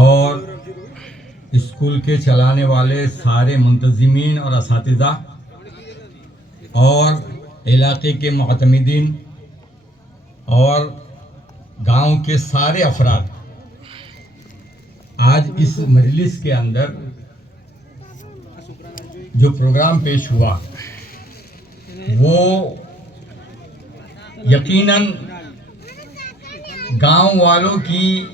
اور اسکول کے چلانے والے سارے منتظمین اور اساتذہ اور علاقے کے معتمدین اور گاؤں کے سارے افراد، آج اس مجلس کے اندر جو پروگرام پیش ہوا وہ یقیناً گاؤں والوں کی،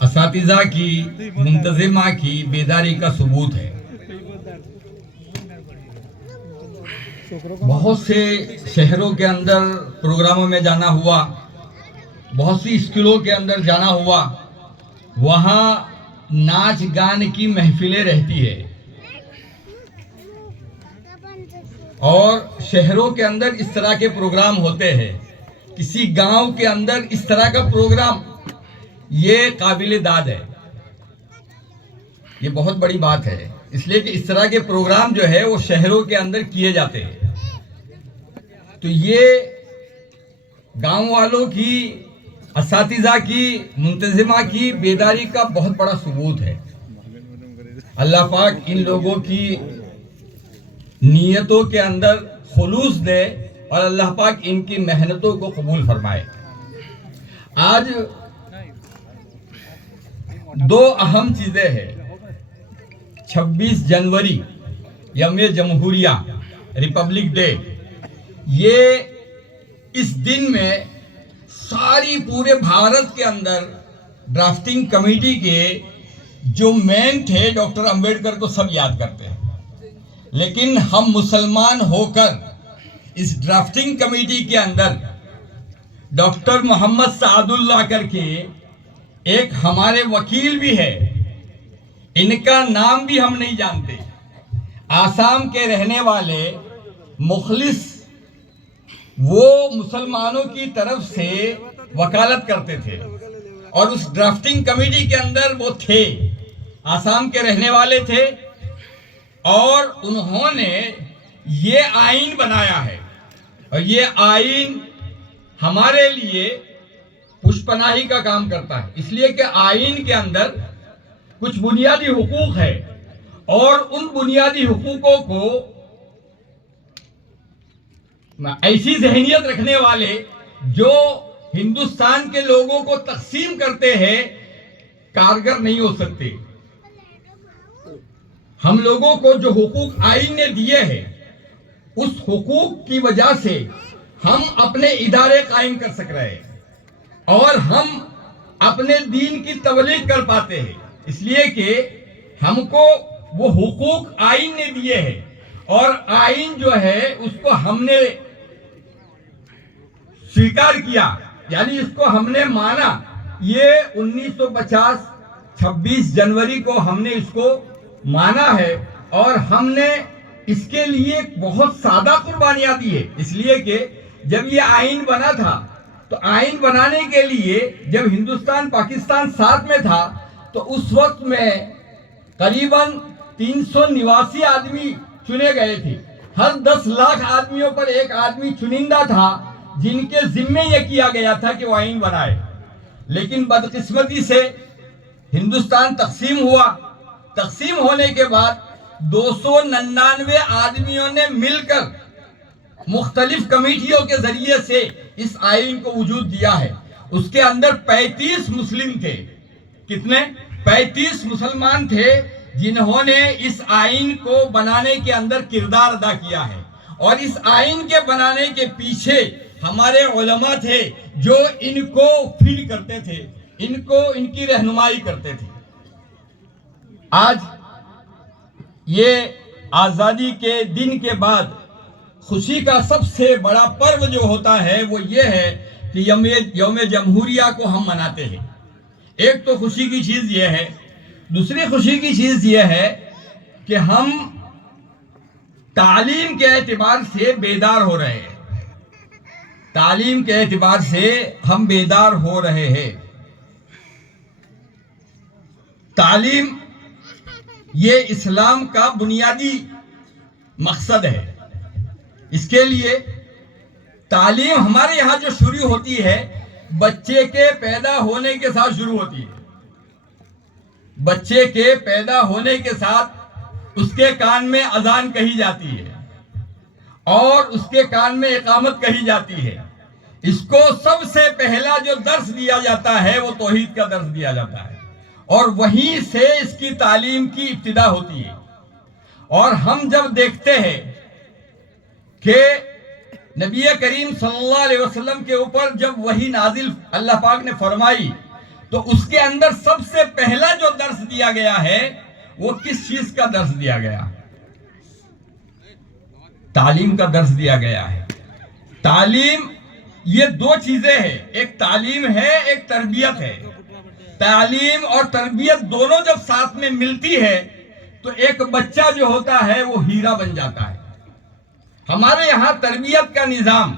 اساتذہ کی، منتظمہ کی بیداری کا ثبوت ہے۔ بہت سے شہروں کے اندر پروگراموں میں جانا ہوا، بہت سی اسکولوں کے اندر جانا ہوا، وہاں ناچ گان کی محفلیں رہتی ہے، اور شہروں کے اندر اس طرح کے پروگرام ہوتے ہیں۔ کسی گاؤں کے اندر اس طرح کا پروگرام یہ قابل داد ہے، یہ بہت بڑی بات ہے، اس لیے کہ اس طرح کے پروگرام جو ہے وہ شہروں کے اندر کیے جاتے ہیں۔ تو یہ گاؤں والوں کی، اساتذہ کی، منتظمہ کی بیداری کا بہت بڑا ثبوت ہے۔ اللہ پاک ان لوگوں کی نیتوں کے اندر خلوص دے اور اللہ پاک ان کی محنتوں کو قبول فرمائے۔ آج دو اہم چیزیں ہیں۔ 26 جنوری یوم جمہوریہ، ریپبلک ڈے، یہ اس دن میں ساری پورے بھارت کے اندر ڈرافٹنگ کمیٹی کے جو مین تھے ڈاکٹر امبیڈکر کو سب یاد کرتے ہیں، لیکن ہم مسلمان ہو کر اس ڈرافٹنگ کمیٹی کے اندر ڈاکٹر محمد سعد اللہ کر کے ایک ہمارے وکیل بھی ہے، ان کا نام بھی ہم نہیں جانتے۔ آسام کے رہنے والے مخلص، وہ مسلمانوں کی طرف سے وکالت کرتے تھے اور اس ڈرافٹنگ کمیٹی کے اندر وہ تھے، آسام کے رہنے والے تھے، اور انہوں نے یہ آئین بنایا ہے، اور یہ آئین ہمارے لیے پشپناہی کا کام کرتا ہے، اس لیے کہ آئین کے اندر کچھ بنیادی حقوق ہے، اور ان بنیادی حقوقوں کو ایسی ذہنیت رکھنے والے جو ہندوستان کے لوگوں کو تقسیم کرتے ہیں کارگر نہیں ہو سکتے۔ ہم لوگوں کو جو حقوق آئین نے دیے ہیں، اس حقوق کی وجہ سے ہم اپنے ادارے قائم کر سک رہے ہیں اور ہم اپنے دین کی تبلیغ کر پاتے ہیں، اس لیے کہ ہم کو وہ حقوق آئین نے دیے ہیں، اور آئین جو ہے اس کو ہم نے سویکار کیا، یعنی اس کو ہم نے مانا۔ یہ 1950 26 جنوری کو ہم نے اس کو مانا ہے، اور ہم نے اس کے لیے بہت سادہ قربانیاں دی ہے، اس لیے کہ جب یہ آئین بنا تھا تو آئین بنانے کے لیے جب ہندوستان پاکستان ساتھ میں تھا تو اس وقت میں قریباً 389 آدمی چنے گئے تھے۔ ہر 10 لاکھ آدمیوں پر ایک آدمی چنندہ تھا جن کے ذمے یہ کیا گیا تھا کہ وہ آئین بنائے، لیکن بدقسمتی سے ہندوستان تقسیم ہوا۔ تقسیم ہونے کے بعد 299 آدمیوں نے مل کر مختلف کمیٹیوں کے ذریعے سے اس آئین کو وجود دیا ہے۔ اس کے اندر 35 مسلم تھے۔ کتنے؟ 35 مسلمان تھے جنہوں نے اس آئین کو بنانے کے اندر کردار ادا کیا ہے، اور اس آئین کے بنانے کے پیچھے ہمارے علماء تھے جو ان کو فیل کرتے تھے، ان کی رہنمائی کرتے تھے۔ آج یہ آزادی کے دن کے بعد خوشی کا سب سے بڑا پرو جو ہوتا ہے وہ یہ ہے کہ یوم جمہوریہ کو ہم مناتے ہیں۔ ایک تو خوشی کی چیز یہ ہے، دوسری خوشی کی چیز یہ ہے کہ ہم تعلیم کے اعتبار سے بیدار ہو رہے ہیں، تعلیم کے اعتبار سے ہم بیدار ہو رہے ہیں۔ تعلیم یہ اسلام کا بنیادی مقصد ہے، اس کے لیے تعلیم ہمارے یہاں جو شروع ہوتی ہے بچے کے پیدا ہونے کے ساتھ شروع ہوتی ہے۔ بچے کے پیدا ہونے کے ساتھ اس کے کان میں اذان کہی جاتی ہے اور اس کے کان میں اقامت کہی جاتی ہے. اس کو سب سے پہلا جو درس دیا جاتا ہے وہ توحید کا درس دیا جاتا ہے اور وہیں سے اس کی تعلیم کی ابتدا ہوتی ہے. اور ہم جب دیکھتے ہیں کہ نبی کریم صلی اللہ علیہ وسلم کے اوپر جب وحی نازل اللہ پاک نے فرمائی تو اس کے اندر سب سے پہلا جو درس دیا گیا ہے وہ کس چیز کا درس دیا گیا؟ تعلیم کا درس دیا گیا ہے. تعلیم یہ دو چیزیں ہیں، ایک تعلیم ہے ایک تربیت ہے. تعلیم اور تربیت دونوں جب ساتھ میں ملتی ہے تو ایک بچہ جو ہوتا ہے وہ ہیرا بن جاتا ہے. ہمارے یہاں تربیت کا نظام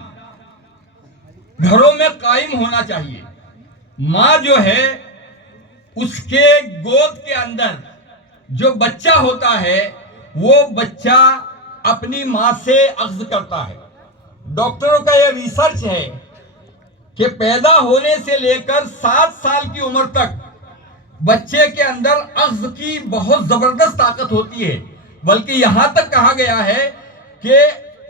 گھروں میں قائم ہونا چاہیے. ماں جو ہے اس کے گود کے اندر جو بچہ ہوتا ہے وہ بچہ اپنی ماں سے اخذ کرتا ہے. ڈاکٹروں کا یہ ریسرچ ہے کہ پیدا ہونے سے لے کر 7 سال کی عمر تک بچے کے اندر اخذ کی بہت زبردست طاقت ہوتی ہے، بلکہ یہاں تک کہا گیا ہے کہ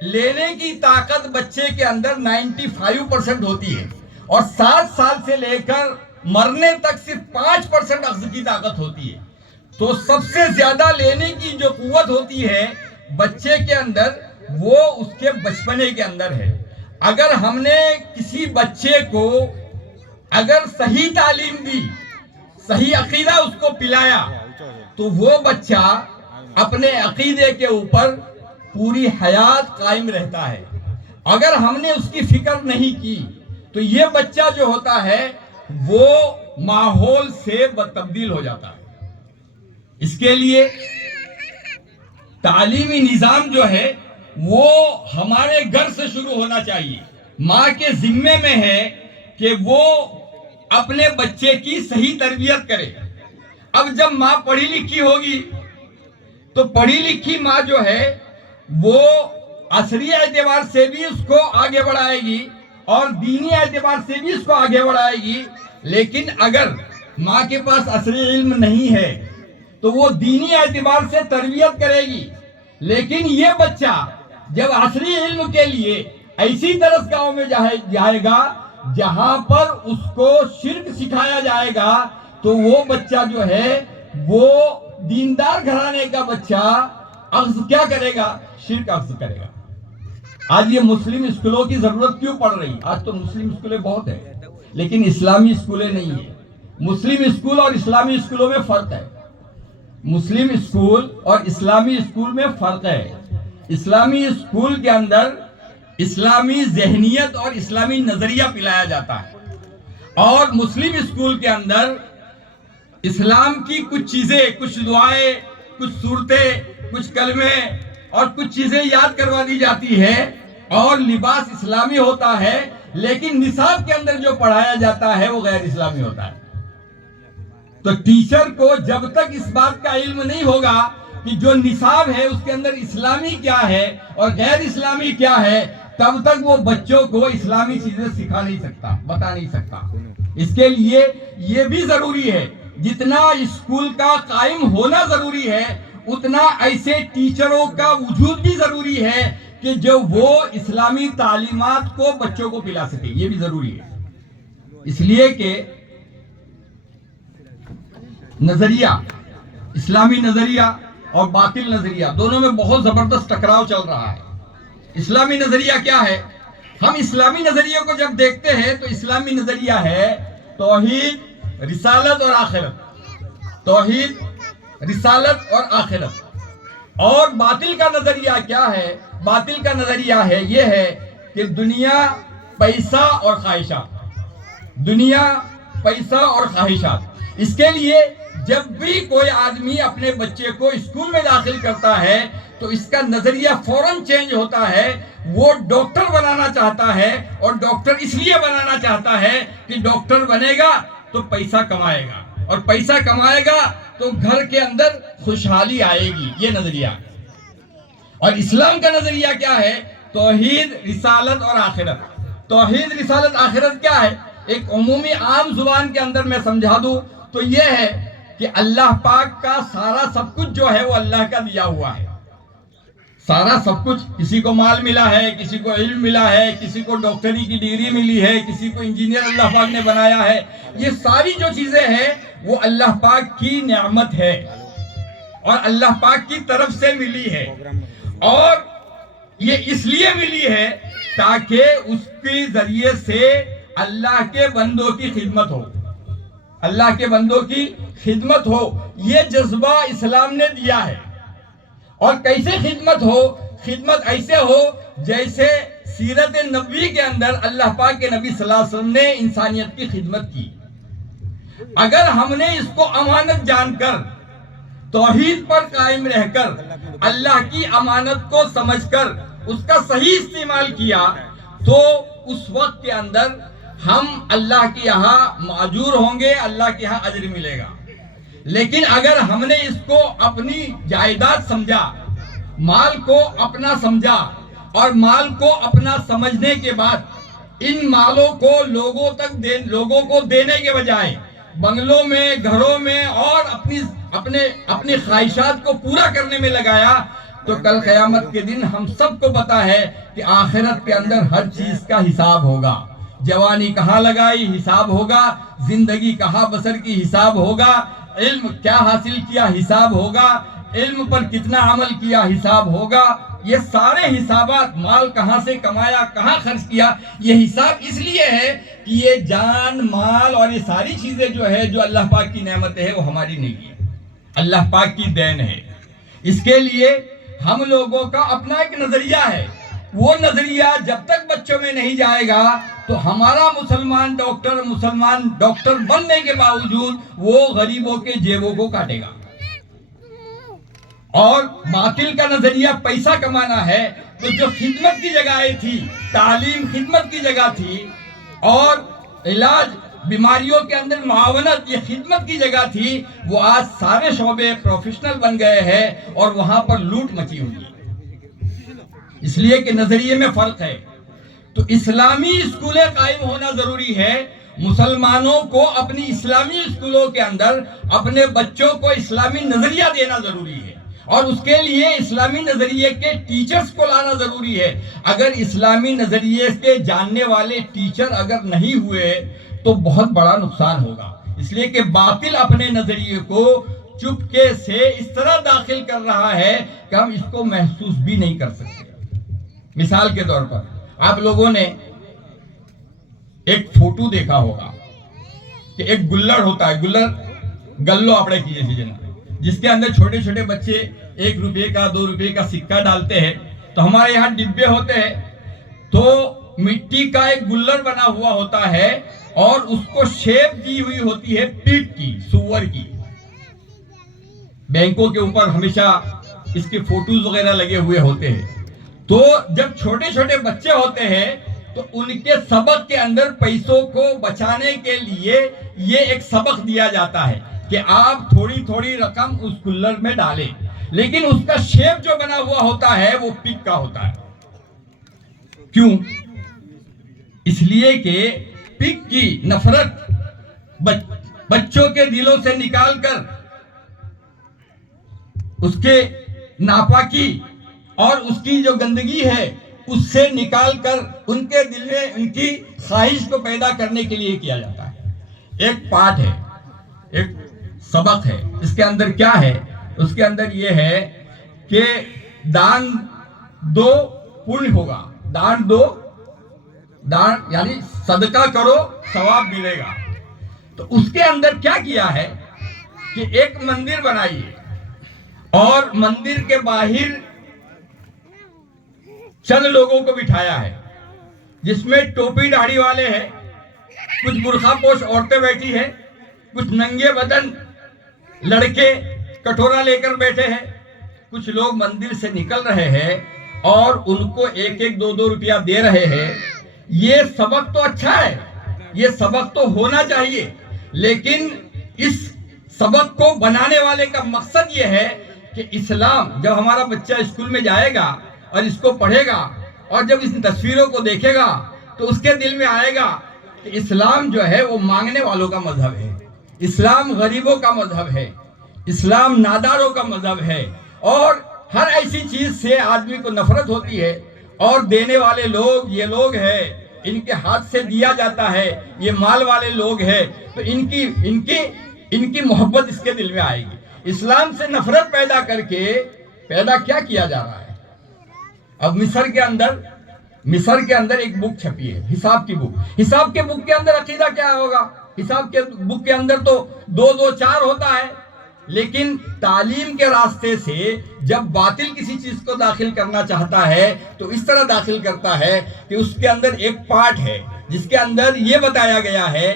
لینے کی طاقت بچے کے اندر 95% ہوتی ہے اور 7 سال سے لے کر مرنے تک صرف 5% اخذ کی طاقت ہوتی ہے. تو سب سے زیادہ لینے کی جو قوت ہوتی ہے بچے کے اندر وہ اس کے بچپنے کے اندر ہے. اگر ہم نے کسی بچے کو اگر صحیح تعلیم دی، صحیح عقیدہ اس کو پلایا تو وہ بچہ اپنے عقیدے کے اوپر پوری حیات قائم رہتا ہے. اگر ہم نے اس کی فکر نہیں کی تو یہ بچہ جو ہوتا ہے وہ ماحول سے تبدیل ہو جاتا ہے. اس کے لیے تعلیمی نظام جو ہے وہ ہمارے گھر سے شروع ہونا چاہیے. ماں کے ذمے میں ہے کہ وہ اپنے بچے کی صحیح تربیت کرے. اب جب ماں پڑھی لکھی ہوگی تو پڑھی لکھی ماں جو ہے وہ عصری اعتبار سے بھی اس کو آگے بڑھائے گی اور دینی اعتبار سے بھی اس کو آگے بڑھائے گی. لیکن اگر ماں کے پاس عصری علم نہیں ہے تو وہ دینی اعتبار سے تربیت کرے گی. لیکن یہ بچہ جب عصری علم کے لیے ایسی درسگاہوں میں جائے گا جہاں پر اس کو شرک سکھایا جائے گا تو وہ بچہ جو ہے وہ دیندار گھرانے کا بچہ اخذ کیا کرے گا؟ شرک اخذ کرے گا. آج یہ مسلم اسکولوں کی ضرورت کیوں پڑ رہی؟ آج تو مسلم اسکولیں بہت ہیں لیکن اسلامی اسکولیں نہیں ہیں. مسلم اسکول اور اسلامی اسکولوں میں فرق ہے. مسلم اسکول اور اسلامی اسکول میں فرق ہے. اسلامی اسکول کے اندر اسلامی ذہنیت اور اسلامی نظریہ پلایا جاتا ہے اور مسلم اسکول کے اندر اسلام کی کچھ چیزیں، کچھ دعائیں، کچھ صورتیں، کچھ کلمے اور کچھ چیزیں یاد کروا دی جاتی ہے اور لباس اسلامی ہوتا ہے، لیکن نصاب کے اندر جو پڑھایا جاتا ہے وہ غیر اسلامی ہوتا ہے. تو ٹیچر کو جب تک اس بات کا علم نہیں ہوگا کہ جو نصاب ہے اس کے اندر اسلامی کیا ہے اور غیر اسلامی کیا ہے تب تک وہ بچوں کو اسلامی چیزیں سکھا نہیں سکتا، بتا نہیں سکتا. اس کے لیے یہ بھی ضروری ہے، جتنا اسکول کا قائم ہونا ضروری ہے اتنا ایسے ٹیچروں کا وجود بھی ضروری ہے کہ جو وہ اسلامی تعلیمات کو بچوں کو پلا سکے. یہ بھی ضروری ہے. اس لیے کہ نظریہ، اسلامی نظریہ اور باطل نظریہ دونوں میں بہت زبردست ٹکراؤ چل رہا ہے. اسلامی نظریہ کیا ہے؟ ہم اسلامی نظریے کو جب دیکھتے ہیں تو اسلامی نظریہ ہے توحید، رسالت اور آخرت. توحید، رسالت اور آخرت. اور باطل کا نظریہ کیا ہے؟ باطل کا نظریہ ہے یہ ہے کہ دنیا، پیسہ اور خواہشات. دنیا، پیسہ اور خواہشات. اس کے لیے جب بھی کوئی آدمی اپنے بچے کو اسکول میں داخل کرتا ہے تو اس کا نظریہ فوراً چینج ہوتا ہے. وہ ڈاکٹر بنانا چاہتا ہے اور ڈاکٹر اس لیے بنانا چاہتا ہے کہ ڈاکٹر بنے گا تو پیسہ کمائے گا اور پیسہ کمائے گا تو گھر کے اندر خوشحالی آئے گی. یہ نظریہ. اور اسلام کا نظریہ کیا ہے؟ توحید، رسالت اور آخرت. توحید، رسالت، آخرت کیا ہے؟ ایک عمومی عام زبان کے اندر میں سمجھا دوں تو یہ ہے کہ اللہ پاک کا سارا سب کچھ جو ہے وہ اللہ کا دیا ہوا ہے. سارا سب کچھ, کسی کو مال ملا ہے, کسی کو علم ملا ہے, کسی کو ڈاکٹری کی ڈگری ملی ہے, کسی کو انجینئر اللہ پاک نے بنایا ہے. یہ ساری جو چیزیں ہیں وہ اللہ پاک کی نعمت ہے اور اللہ پاک کی طرف سے ملی ہے, اور یہ اس لیے ملی ہے تاکہ اس کے ذریعے سے اللہ کے بندوں کی خدمت ہو, اللہ کے بندوں کی خدمت ہو. یہ جذبہ اسلام نے دیا ہے. اور کیسے خدمت ہو؟ خدمت ایسے ہو جیسے سیرت نبوی کے اندر اللہ پاک کے نبی صلی اللہ علیہ وسلم نے انسانیت کی خدمت کی. اگر ہم نے اس کو امانت جان کر, توحید پر قائم رہ کر, اللہ کی امانت کو سمجھ کر اس کا صحیح استعمال کیا تو اس وقت کے اندر ہم اللہ کے یہاں ماجور ہوں گے, اللہ کے یہاں اجر ملے گا. لیکن اگر ہم نے اس کو اپنی جائیداد سمجھا, مال کو اپنا سمجھا, اور مال کو اپنا سمجھنے کے بعد ان مالوں کو لوگوں کو دینے کے بجائے بنگلوں میں, گھروں میں اور اپنی خواہشات کو پورا کرنے میں لگایا, تو کل قیامت کے دن ہم سب کو پتا ہے کہ آخرت کے اندر ہر چیز کا حساب ہوگا. جوانی کہاں لگائی حساب ہوگا, زندگی کہاں بسر کی حساب ہوگا, علم کیا حاصل کیا حساب ہوگا, علم پر کتنا عمل کیا حساب ہوگا. یہ سارے حسابات, مال کہاں سے کمایا, کہاں خرچ کیا, یہ حساب اس لیے ہے کہ یہ جان, مال اور یہ ساری چیزیں جو ہے جو اللہ پاک کی نعمت ہے وہ ہماری نہیں ہے, اللہ پاک کی دین ہے. اس کے لیے ہم لوگوں کا اپنا ایک نظریہ ہے. وہ نظریہ جب تک بچوں میں نہیں جائے گا تو ہمارا مسلمان ڈاکٹر بننے کے باوجود وہ غریبوں کے جیبوں کو کاٹے گا. اور باطل کا نظریہ پیسہ کمانا ہے, تو جو خدمت کی جگہیں تھی, تعلیم خدمت کی جگہ تھی, اور علاج بیماریوں کے اندر معاونت یہ خدمت کی جگہ تھی, وہ آج سارے شعبے پروفیشنل بن گئے ہیں اور وہاں پر لوٹ مچی ہوئی ہے. اس لیے کہ نظریے میں فرق ہے. تو اسلامی اسکولیں قائم ہونا ضروری ہے. مسلمانوں کو اپنی اسلامی اسکولوں کے اندر اپنے بچوں کو اسلامی نظریہ دینا ضروری ہے, اور اس کے لیے اسلامی نظریے کے ٹیچرز کو لانا ضروری ہے. اگر اسلامی نظریے کے جاننے والے ٹیچر اگر نہیں ہوئے تو بہت بڑا نقصان ہوگا. اس لیے کہ باطل اپنے نظریے کو چپکے سے اس طرح داخل کر رہا ہے کہ ہم اس کو محسوس بھی نہیں کر سکتے. مثال کے طور پر آپ لوگوں نے ایک فوٹو دیکھا ہوگا کہ ایک گلڑ ہوتا ہے, گلو اپنے کیجئے جناب, جس کے اندر چھوٹے چھوٹے بچے 1 روپے کا 2 روپے کا سکہ ڈالتے ہیں. تو ہمارے یہاں ڈبے ہوتے ہیں, تو مٹی کا ایک گلڑ بنا ہوا ہوتا ہے اور اس کو شیپ دی ہوئی ہوتی ہے پیٹ کی, سور کی. بینکوں کے اوپر ہمیشہ اس کے فوٹوز وغیرہ لگے ہوئے ہوتے ہیں. تو جب چھوٹے چھوٹے بچے ہوتے ہیں تو ان کے سبق کے اندر پیسوں کو بچانے کے لیے یہ ایک سبق دیا جاتا ہے کہ آپ تھوڑی تھوڑی رقم اس گلڑ میں ڈالیں, لیکن اس کا شیپ جو بنا ہوا ہوتا ہے وہ پگ کا ہوتا ہے. کیوں؟ اس لیے کہ پگ کی نفرت بچوں کے دلوں سے نکال کر, اس کے ناپاکی اور اس کی جو گندگی ہے اس سے نکال کر ان کے دل میں ان کی خواہش کو پیدا کرنے کے لیے کیا جاتا ہے. ایک پارٹ ہے, ایک سبق ہے. اس کے اندر کیا ہے؟ اس کے اندر یہ ہے کہ دان دو پن ہوگا, دان دو, دان یعنی صدقہ کرو ثواب ملے گا. تو اس کے اندر کیا کیا ہے کہ ایک مندر بنائیے اور مندر کے باہر چند لوگوں کو بٹھایا ہے جس میں ٹوپی داڑھی والے ہیں, کچھ برقع پوش عورتیں بیٹھی ہیں, کچھ ننگے بدن لڑکے کٹورا لے کر بیٹھے ہیں. کچھ لوگ مندر سے نکل رہے ہیں اور ان کو 1-2 روپیہ دے رہے ہیں. یہ سبق تو اچھا ہے, یہ سبق تو ہونا چاہیے, لیکن اس سبق کو بنانے والے کا مقصد یہ ہے کہ اسلام جب ہمارا بچہ اسکول میں جائے گا اور اس کو پڑھے گا اور جب اس تصویروں کو دیکھے گا تو اس کے دل میں آئے گا کہ اسلام جو ہے وہ مانگنے والوں کا مذہب ہے, اسلام غریبوں کا مذہب ہے، اسلام ناداروں کا مذہب ہے، اور ہر ایسی چیز سے آدمی کو نفرت ہوتی ہے، اور دینے والے لوگ یہ لوگ ہیں، ان کے ہاتھ سے دیا جاتا ہے، یہ مال والے لوگ ہیں، تو ان کی محبت اس کے دل میں آئے گی۔ اسلام سے نفرت پیدا کر کے کیا کیا جا رہا ہے؟ اب مصر کے اندر ایک بک چھپی ہے، حساب کی بک۔ حساب کے بک کے اندر عقیدہ کیا ہوگا؟ حساب کے بک کے اندر تو 2 2 4 ہوتا ہے، لیکن تعلیم کے راستے سے جب باطل کسی چیز کو داخل کرنا چاہتا ہے تو اس طرح داخل کرتا ہے کہ اس کے اندر ایک پارٹ ہے جس کے اندر یہ بتایا گیا ہے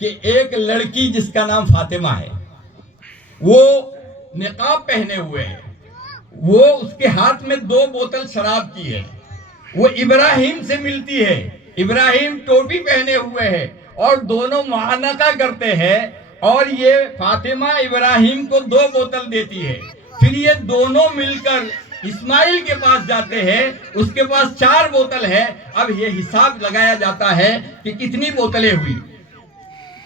کہ ایک لڑکی جس کا نام فاطمہ ہے، وہ نقاب پہنے ہوئے ہے، وہ اس کے ہاتھ میں 2 بوتل شراب کی ہے، وہ ابراہیم سے ملتی ہے، ابراہیم ٹوپی پہنے ہوئے ہے اور دونوں معانقہ کرتے ہیں، اور یہ فاطمہ ابراہیم کو 2 بوتل دیتی ہے، پھر یہ دونوں مل کر اسماعیل کے پاس جاتے ہیں، اس کے پاس 4 بوتل ہے، اب یہ حساب لگایا جاتا ہے کہ کتنی بوتلیں ہوئی،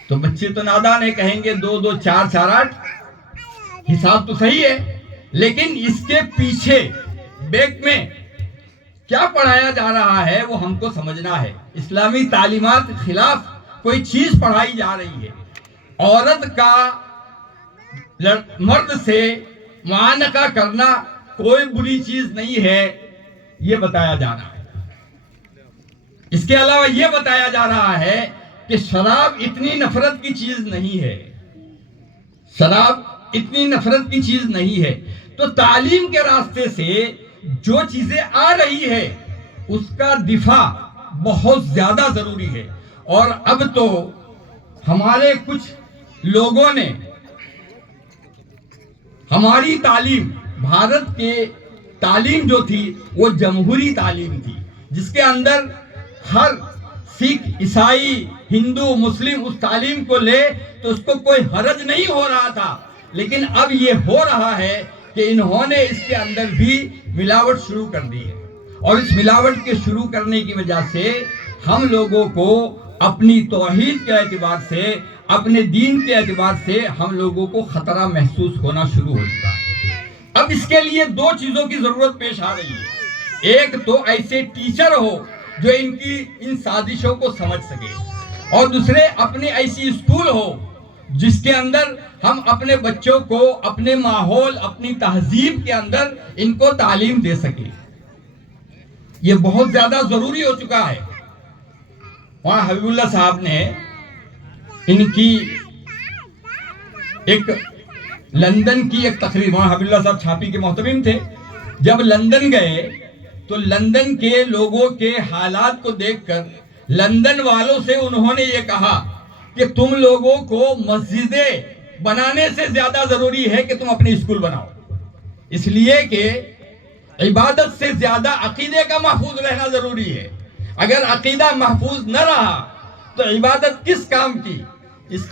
تو بچے تو نادان ہیں، کہیں گے 2 2 4 4 8، حساب تو صحیح ہے، لیکن اس کے پیچھے بیک میں کیا پڑھایا جا رہا ہے وہ ہم کو سمجھنا ہے۔ اسلامی تعلیمات خلاف کوئی چیز پڑھائی جا رہی ہے، عورت کا مرد سے معانقہ کرنا کوئی بری چیز نہیں ہے، یہ بتایا جا رہا ہے۔ اس کے علاوہ یہ بتایا جا رہا ہے کہ شراب اتنی نفرت کی چیز نہیں ہے، شراب اتنی نفرت کی چیز نہیں ہے، تو تعلیم کے راستے سے جو چیزیں آ رہی ہے اس کا دفاع بہت زیادہ ضروری ہے۔ اور اب تو ہمارے کچھ لوگوں نے ہماری تعلیم، بھارت کے تعلیم جو تھی وہ جمہوری تعلیم تھی، جس کے اندر ہر سکھ، عیسائی، ہندو، مسلم اس تعلیم کو لے تو اس کو کوئی حرج نہیں ہو رہا تھا، لیکن اب یہ ہو رہا ہے کہ انہوں نے اس کے اندر بھی ملاوٹ شروع کر دی ہے، اور اس ملاوٹ کے شروع کرنے کی وجہ سے ہم لوگوں کو اپنی توحید کے اعتبار سے، اپنے دین کے اعتبار سے ہم لوگوں کو خطرہ محسوس ہونا شروع ہو چکا ہے۔ اب اس کے لیے 2 چیزوں کی ضرورت پیش آ رہی ہے، ایک تو ایسے ٹیچر ہو جو ان سازشوں کو سمجھ سکے، اور دوسرے اپنے ایسی اسکول ہو جس کے اندر ہم اپنے بچوں کو اپنے ماحول، اپنی تہذیب کے اندر ان کو تعلیم دے سکیں۔ یہ بہت زیادہ ضروری ہو چکا ہے۔ وہاں حبیب اللہ صاحب نے ان کی ایک لندن کی ایک تقریر، وہاں حبیب اللہ صاحب چھاپی کے محتمم تھے، جب لندن گئے تو لندن کے لوگوں کے حالات کو دیکھ کر لندن والوں سے انہوں نے یہ کہا کہ تم لوگوں کو مسجدیں بنانے سے زیادہ ضروری ہے کہ تم اپنے اسکول بناؤ، اس لیے کہ عبادت سے زیادہ عقیدے کا محفوظ رہنا ضروری ہے۔ اگر عقیدہ محفوظ نہ رہا تو عبادت کس کام کی؟ اس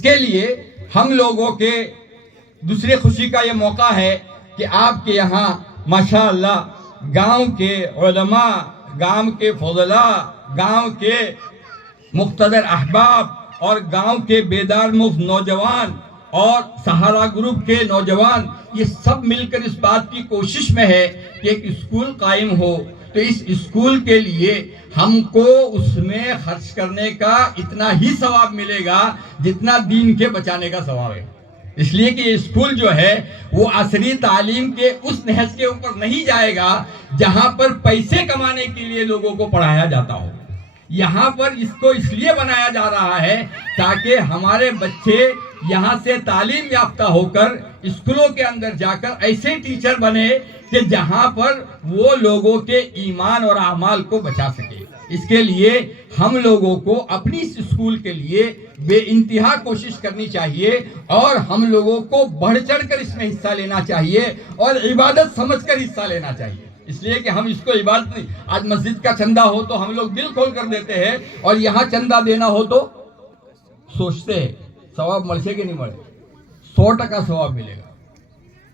کے لیے ہم لوگوں کے دوسری خوشی کا یہ موقع ہے کہ آپ کے یہاں ماشاءاللہ گاؤں کے علماء، گاؤں کے فضلاء، گاؤں کے مقتدر احباب اور گاؤں کے بیدار مفت نوجوان اور سہارا گروپ کے نوجوان، یہ سب مل کر اس بات کی کوشش میں ہے کہ ایک اسکول قائم ہو، تو اس اسکول کے لیے ہم کو اس میں خرچ کرنے کا اتنا ہی ثواب ملے گا جتنا دین کے بچانے کا ثواب ہے۔ اس لیے کہ یہ اسکول جو ہے وہ عصری تعلیم کے اس نہج کے اوپر نہیں جائے گا جہاں پر پیسے کمانے کے لیے لوگوں کو پڑھایا جاتا ہو۔ یہاں پر اس کو اس لیے بنایا جا رہا ہے تاکہ ہمارے بچے یہاں سے تعلیم یافتہ ہو کر اسکولوں کے اندر جا کر ایسے ٹیچر بنے کہ جہاں پر وہ لوگوں کے ایمان اور اعمال کو بچا سکے۔ اس کے لیے ہم لوگوں کو اپنی اس اسکول کے لیے بے انتہا کوشش کرنی چاہیے، اور ہم لوگوں کو بڑھ چڑھ کر اس میں حصہ لینا چاہیے اور عبادت سمجھ کر حصہ لینا چاہیے۔ اس لیے کہ ہم اس کو عبادت نہیں، آج مسجد کا چندہ ہو تو ہم لوگ دل کھول کر دیتے ہیں، اور یہاں چندہ دینا ہو تو سوچتے ہیں ثواب ملے کہ نہیں ملے، 100% ثواب ملے گا۔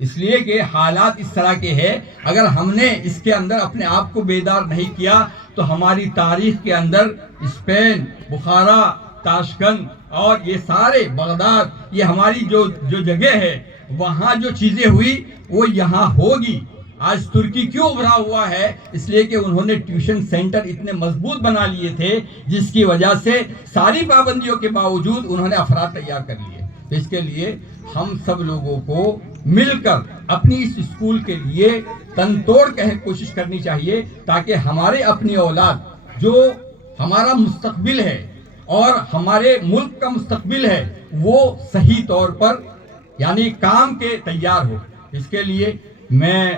اس لیے کہ حالات اس طرح کے ہیں، اگر ہم نے اس کے اندر اپنے آپ کو بیدار نہیں کیا تو ہماری تاریخ کے اندر اسپین، بخارا، تاشقند اور یہ سارے بغداد، یہ ہماری جو جگہ ہے وہاں جو چیزیں ہوئی وہ یہاں ہوگی۔ آج ترکی کیوں ابھرا ہوا ہے؟ اس لیے کہ انہوں نے ٹیوشن سینٹر اتنے مضبوط بنا لیے تھے جس کی وجہ سے ساری پابندیوں کے باوجود انہوں نے افراد تیار کر لیے۔ تو اس کے لیے ہم سب لوگوں کو مل کر اپنی اس اسکول کے لیے تن توڑ کوشش کرنی چاہیے، تاکہ ہمارے اپنی اولاد جو ہمارا مستقبل ہے اور ہمارے ملک کا مستقبل ہے وہ صحیح طور پر یعنی کام کے تیار ہو۔ اس کے لیے میں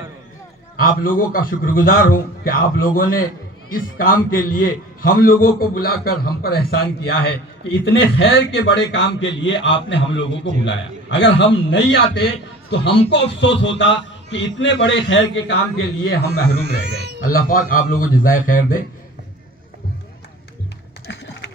آپ لوگوں کا شکر گزار ہوں کہ آپ لوگوں نے اس کام کے لیے ہم لوگوں کو بلا کر ہم پر احسان کیا ہے کہ اتنے خیر کے بڑے کام کے لیے آپ نے ہم لوگوں کو بلایا۔ اگر ہم نہیں آتے تو ہم کو افسوس ہوتا کہ اتنے بڑے خیر کے کام کے لیے ہم محروم رہ گئے۔ اللہ پاک آپ لوگوں کو جزائے خیر دے۔